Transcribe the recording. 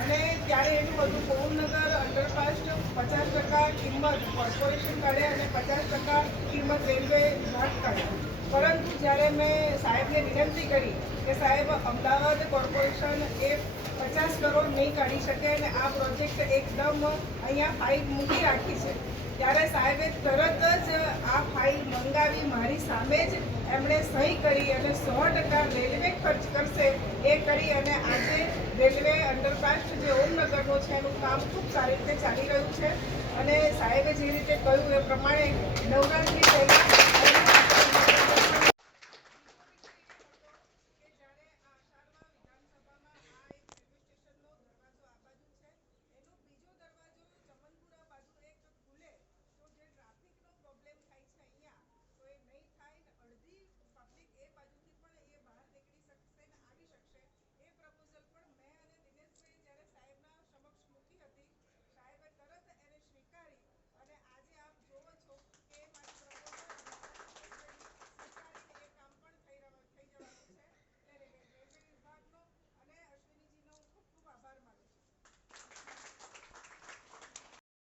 અને ત્યારે એનું હતું ઓમનગર અંડરપાસ 50% કિંમત કોર્પોરેશન કાઢે અને 50% કિંમત રેલવે વિભાગ કાઢે. પરંતુ જ્યારે મેં સાહેબને વિનંતી કરી કે સાહેબ અમદાવાદ કોર્પોરેશન એ 50 કરોડ નહીં કાઢી શકે અને આ પ્રોજેક્ટ એકદમ અહીંયા ફાઇલ મૂકી રાખી છે, ત્યારે સાહેબે તરત જ આ ફાઇલ મંગાવી મારી સામે જ એમણે સહી કરી અને 100% રેલવે ખર્ચ કરશે એ કરી અને આજે રેલવે અંડરપાસ જે ઓમનગરનો છે એનું કામ ખૂબ સારી રીતે ચાલી રહ્યું છે. અને સાહેબે જે રીતે કહ્યું એ પ્રમાણે નવરાત્રિ પહેલાં